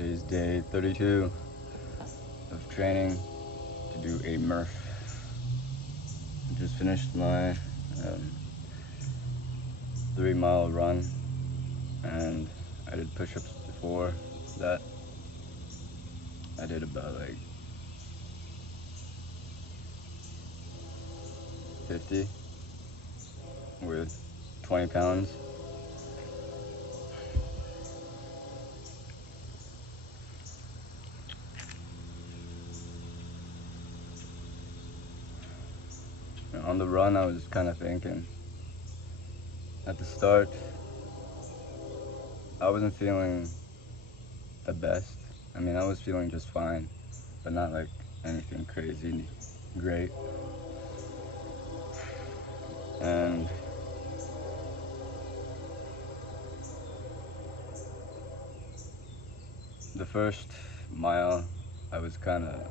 Today's day 32 of training to do a Murph. I just finished my 3 mile run, and I did push-ups before that. I did about like 50 with 20 pounds. And on the run, I was kind of thinking, at the start, I wasn't feeling the best. I mean, I was feeling just fine, but not like anything crazy great. And the first mile, I was kind of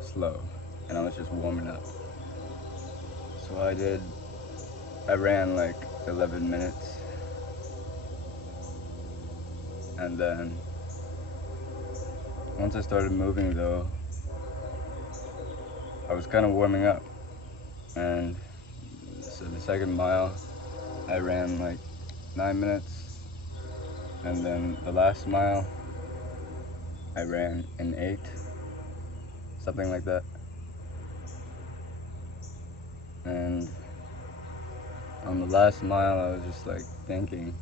slow, and I was just warming up. So I ran like 11 minutes, and then once I started moving though, I was kind of warming up. And so the second mile, I ran like 9 minutes, and then the last mile, I ran in 8, something like that. And on the last mile, I was just like thinking,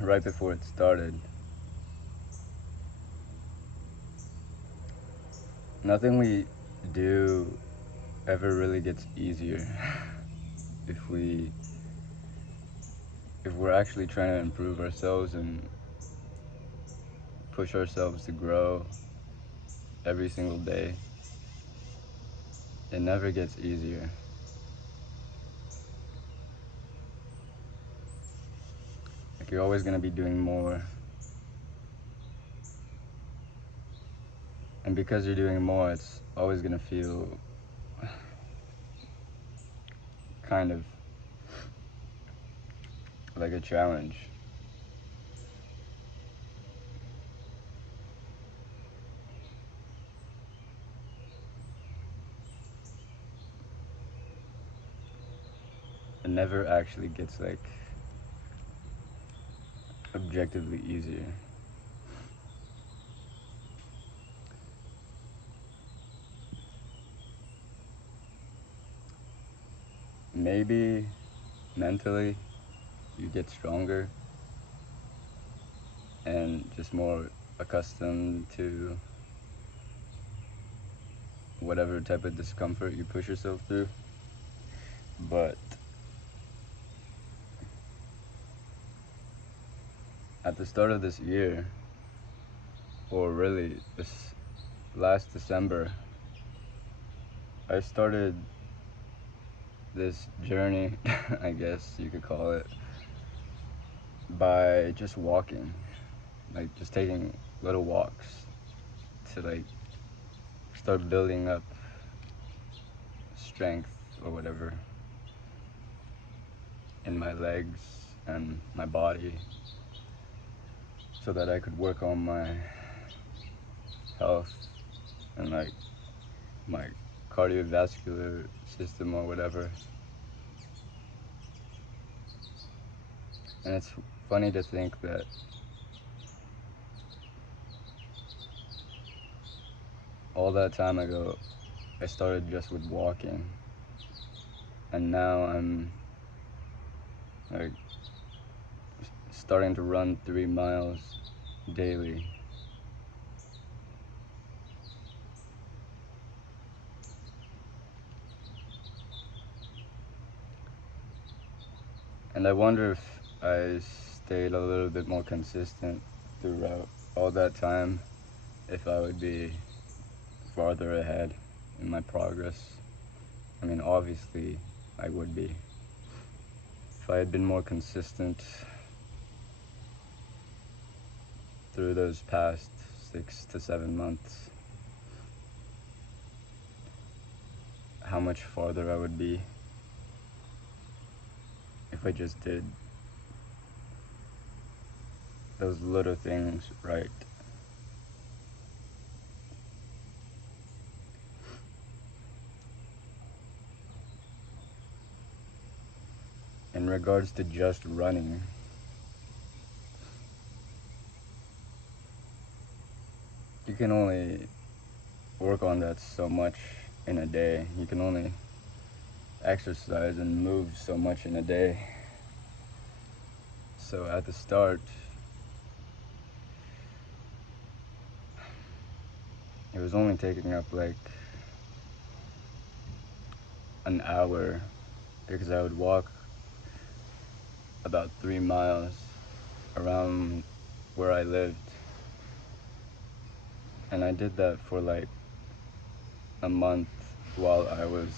right before it started, nothing we do ever really gets easier if we're actually trying to improve ourselves and push ourselves to grow every single day. It never gets easier. Like, you're always going to be doing more, and because you're doing more, it's always going to feel kind of like a challenge. It never actually gets like objectively easier. Maybe mentally you get stronger and just more accustomed to whatever type of discomfort you push yourself through. But at the start of this year, or really this last December, I started this journey, I guess you could call it, by just walking, like just taking little walks to like start building up strength or whatever in my legs and my body, so that I could work on my health and like my cardiovascular system or whatever. And it's funny to think that all that time ago I started just with walking, and now I'm like starting to run 3 miles daily. And I wonder if I stayed a little bit more consistent throughout all that time, if I would be farther ahead in my progress. I mean, obviously I would be. If I had been more consistent through those past 6 to 7 months, how much farther I would be if I just did those little things right. In regards to just running, you can only work on that so much in a day. You can only exercise and move so much in a day. So at the start, it was only taking up like an hour because I would walk about 3 miles around where I lived. And I did that for like a month while I was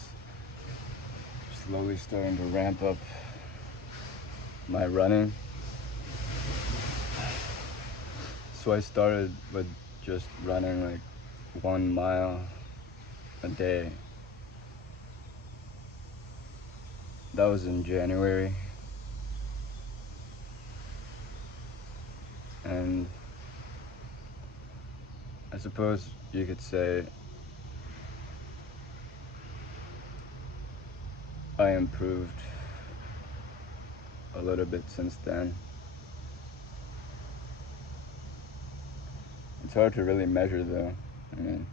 slowly starting to ramp up my running. So I started with just running like 1 mile a day. That was in January. And I suppose you could say I improved a little bit since then. It's hard to really measure though. I mean,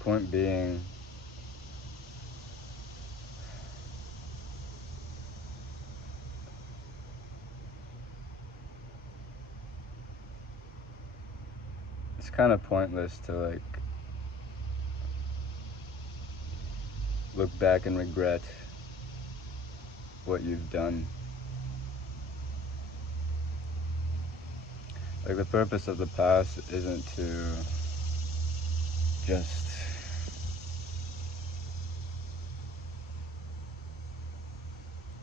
point being, it's kind of pointless to like look back and regret what you've done. Like the purpose of the past isn't to just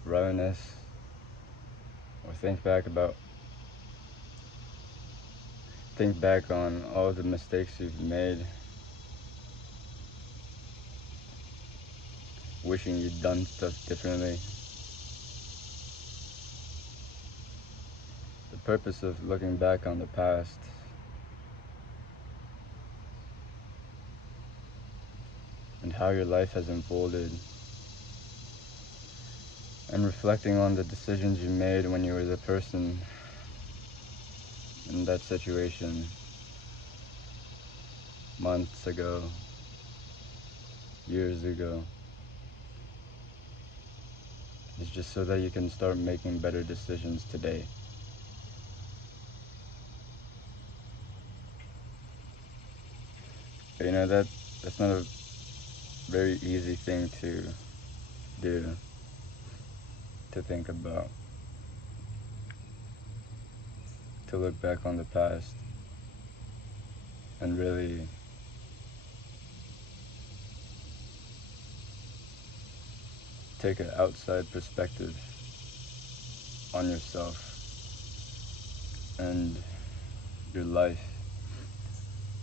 reminisce or think back on all the mistakes you've made, wishing you'd done stuff differently. The purpose of looking back on the past and how your life has unfolded and reflecting on the decisions you made when you were the person in that situation months ago, years ago. It's just so that you can start making better decisions today. But you know, that's not a very easy thing to do, to think about, to look back on the past and really take an outside perspective on yourself and your life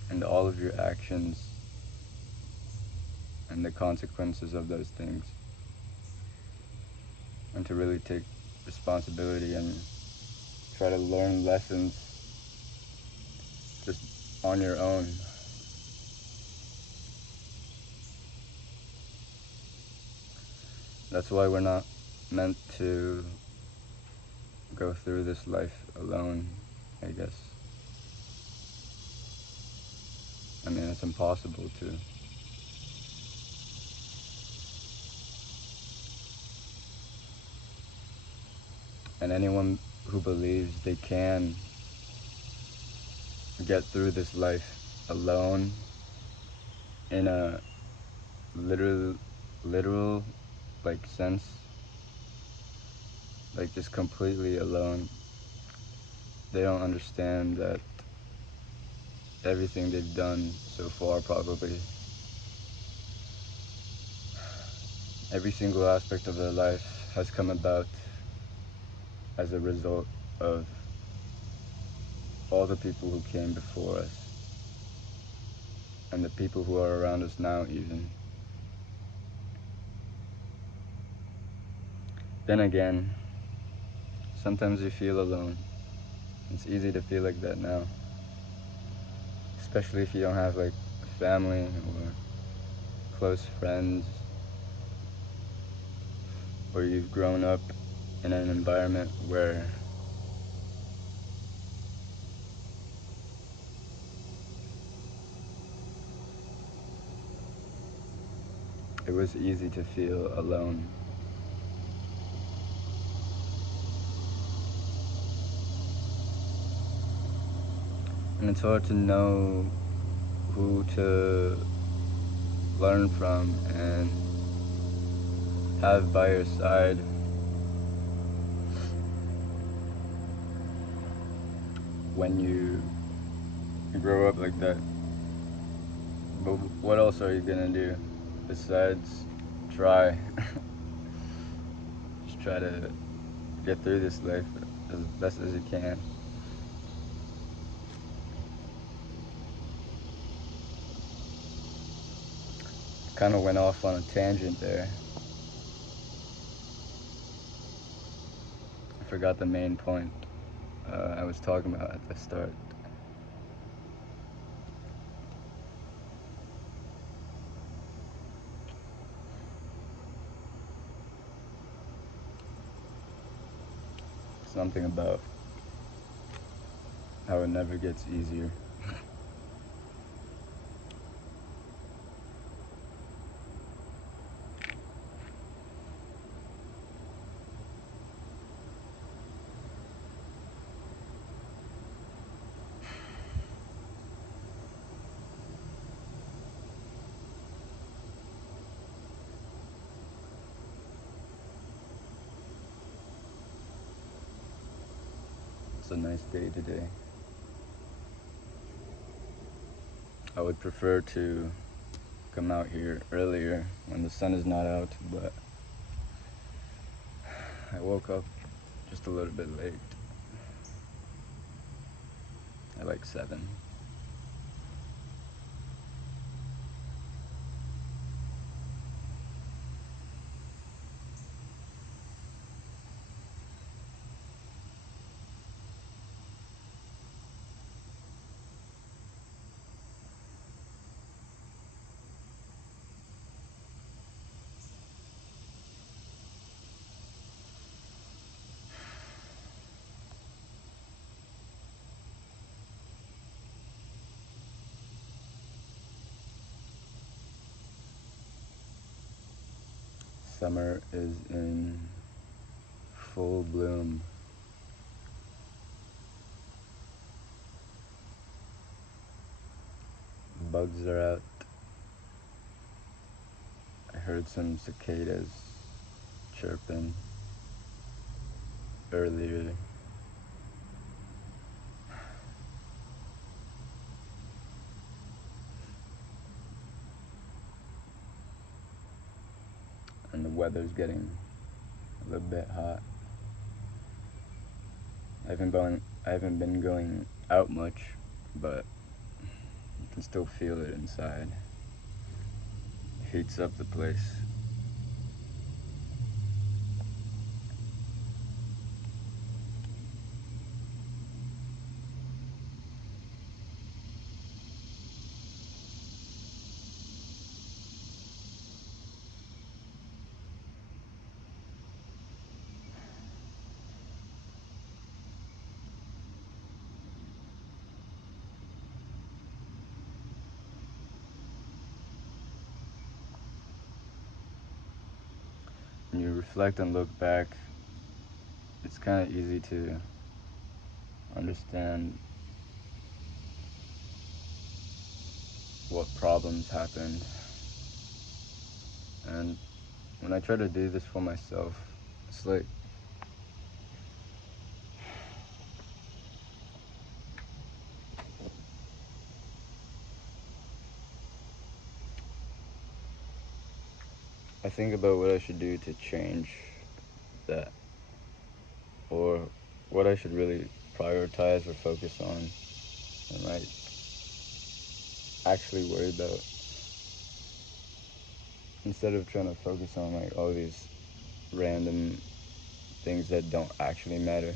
and all of your actions and the consequences of those things, and to really take responsibility and try to learn lessons just on your own. That's why we're not meant to go through this life alone, I guess. I mean, it's impossible to. And anyone who believes they can get through this life alone in a literal like sense, like just completely alone, they don't understand that everything they've done so far, probably every single aspect of their life, has come about as a result of all the people who came before us, and the people who are around us now even. Then again, sometimes you feel alone. It's easy to feel like that now, especially if you don't have like family or close friends, or you've grown up in an environment where it was easy to feel alone. And it's hard to know who to learn from and have by your side when you grow up like that. But what else are you gonna do besides try? Just try to get through this life as best as you can. Kind of went off on a tangent there. I forgot the main point I was talking about at the start. Something about how it never gets easier. It's a nice day today. I would prefer to come out here earlier when the sun is not out, but I woke up just a little bit late, at like 7. Summer is in full bloom. Bugs are out. I heard some cicadas chirping earlier. And the weather's getting a little bit hot. I haven't been going out much, but you can still feel it inside. It heats up the place. When you reflect and look back, it's kind of easy to understand what problems happened. And when I try to do this for myself, it's like I think about what I should do to change that, or what I should really prioritize or focus on and like actually worry about, instead of trying to focus on like all these random things that don't actually matter.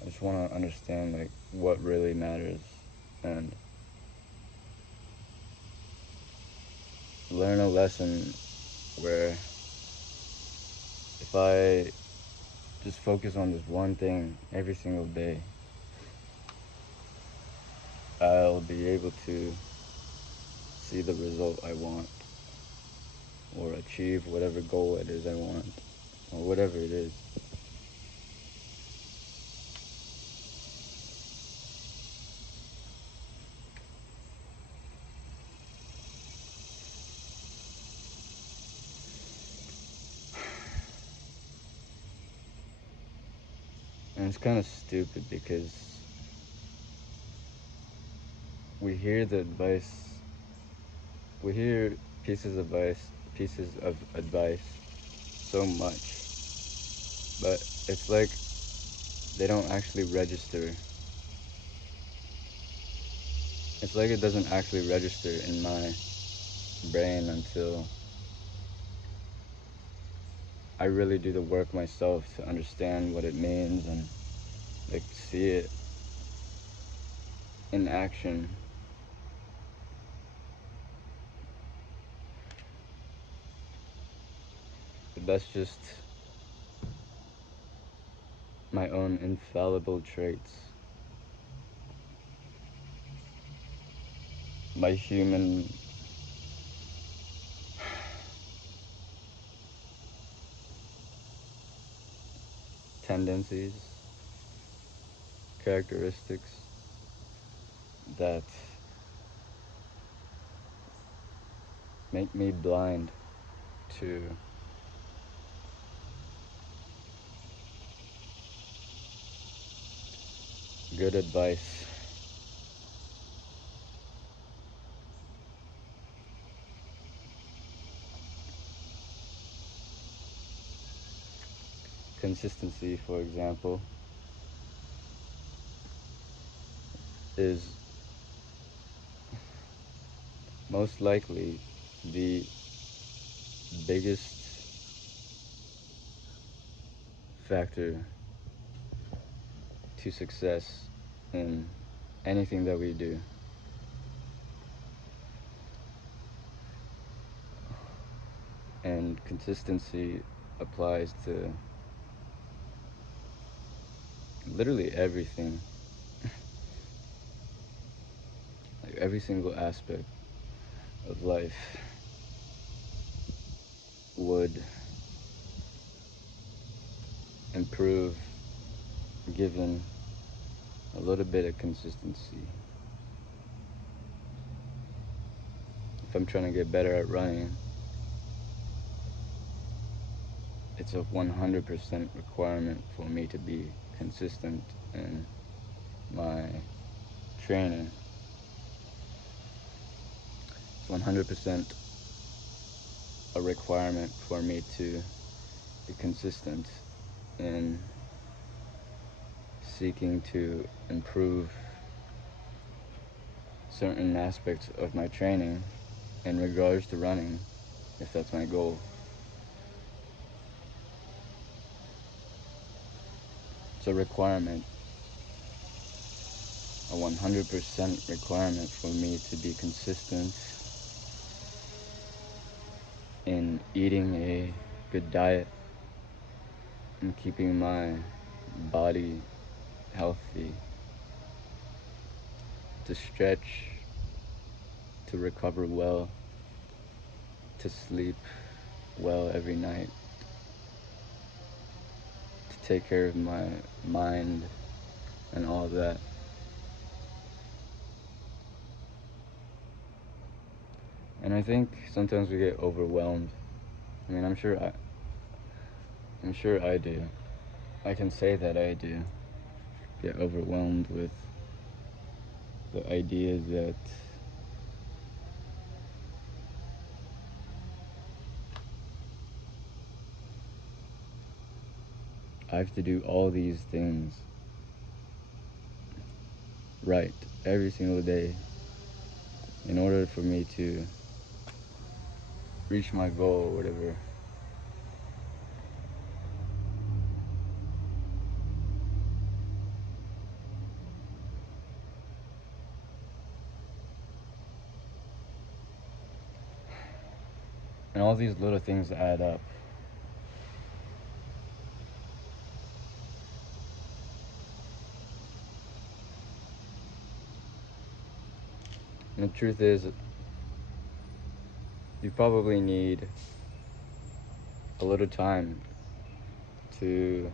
I just want to understand like what really matters and learn a lesson where if I just focus on this one thing every single day, I'll be able to see the result I want or achieve whatever goal it is I want or whatever it is. And it's kind of stupid because we hear the advice, we hear pieces of advice so much, but it's like they don't actually register. It's like it doesn't actually register in my brain until I really do the work myself to understand what it means and like see it in action. But that's just my own infallible traits. My human tendencies, characteristics that make me blind to good advice. Consistency, for example, is most likely the biggest factor to success in anything that we do. And consistency applies to literally everything, like every single aspect of life would improve given a little bit of consistency. If I'm trying to get better at running, it's a 100% requirement for me to be consistent in my training. It's 100% a requirement for me to be consistent in seeking to improve certain aspects of my training in regards to running, if that's my goal. It's a requirement, a 100% requirement for me to be consistent in eating a good diet and keeping my body healthy, to stretch, to recover well, to sleep well every night, to take care of my mind and all of that. And I think sometimes we get overwhelmed. I mean, I'm sure I do. I can say that I do get overwhelmed with the idea that I have to do all these things right every single day in order for me to reach my goal or whatever. And all these little things add up. And the truth is, you probably need a little time to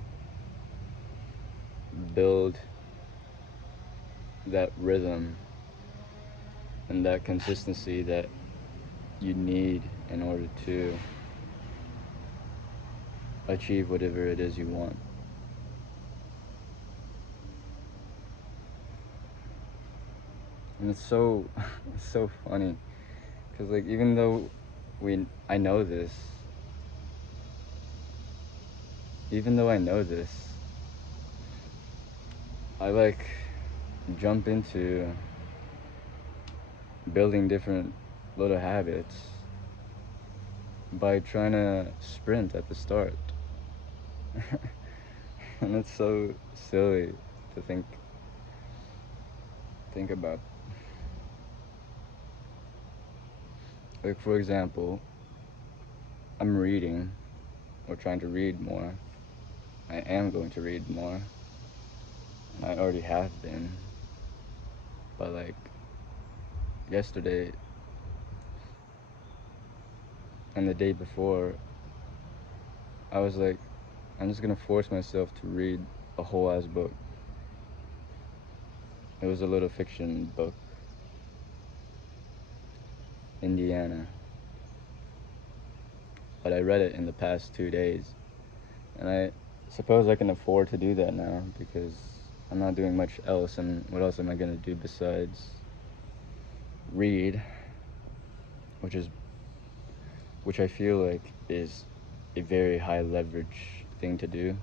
build that rhythm and that consistency that you need in order to achieve whatever it is you want. And it's so it's so funny because like even though I know this, even though I know this, I like jump into building different little habits by trying to sprint at the start. And it's so silly to think about. Like for example, I'm reading or trying to read more. I am going to read more. And I already have been. But like yesterday and the day before, I was like, I'm just gonna force myself to read a whole ass book. It was a little fiction book, Indiana. But I read it in the past 2 days. And I suppose I can afford to do that now because I'm not doing much else. And what else am I gonna do besides read? Which I feel like is a very high leverage thing to do,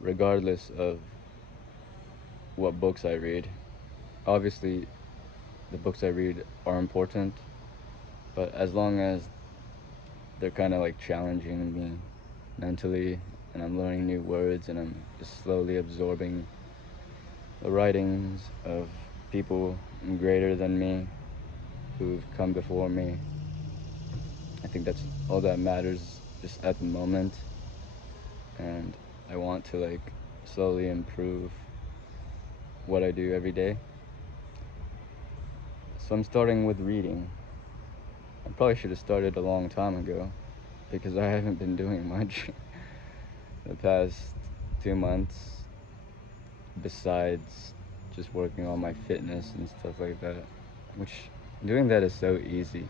regardless of what books I read. Obviously, the books I read are important, but as long as they're kind of like challenging me mentally and I'm learning new words and I'm just slowly absorbing the writings of people greater than me who've come before me, I think that's all that matters just at the moment. And I want to like slowly improve what I do every day. So I'm starting with reading. I probably should have started a long time ago because I haven't been doing much the past 2 months besides just working on my fitness and stuff like that, which doing that is so easy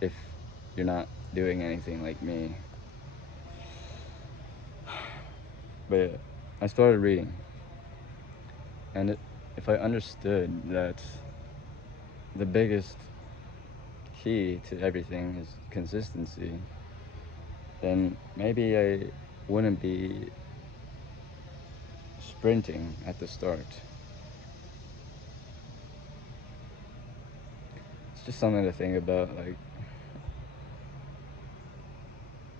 if you're not doing anything like me. But yeah, I started reading, and if I understood that the biggest key to everything is consistency, then maybe I wouldn't be sprinting at the start. It's just something to think about. Like,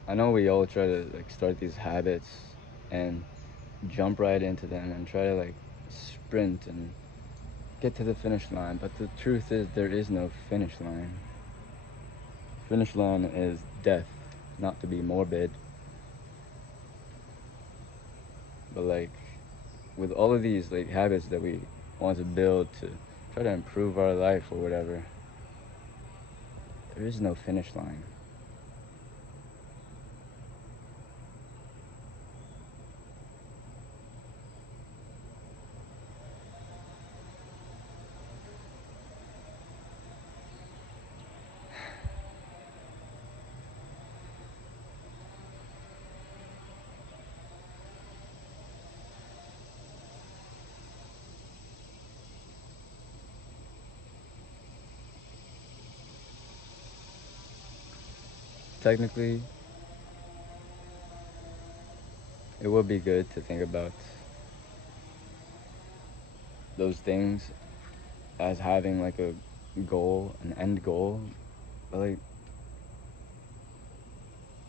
I know we all try to like start these habits and jump right into them and try to like sprint and get to the finish line, but the truth is there is no finish line. Finish line is death, not to be morbid, but like with all of these like habits that we want to build to try to improve our life or whatever, there is no finish line. Technically, it would be good to think about those things as having like a goal, an end goal, but like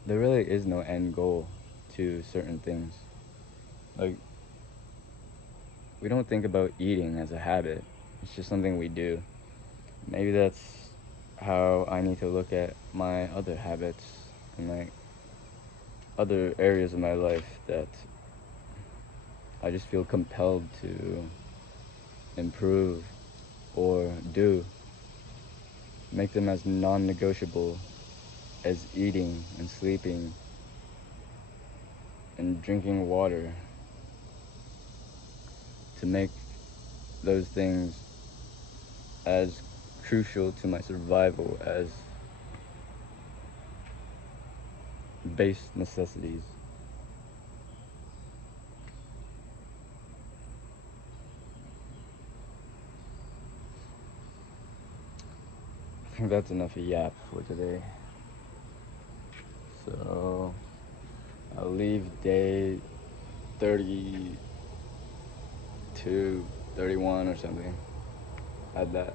there really is no end goal to certain things. Like we don't think about eating as a habit. It's just something we do. Maybe that's how I need to look at my other habits and like other areas of my life that I just feel compelled to improve or do. Make them as non-negotiable as eating and sleeping and drinking water. To make those things as crucial to my survival as base necessities. I think that's enough of yap for today. So I'll leave day 32, 31 or something at that.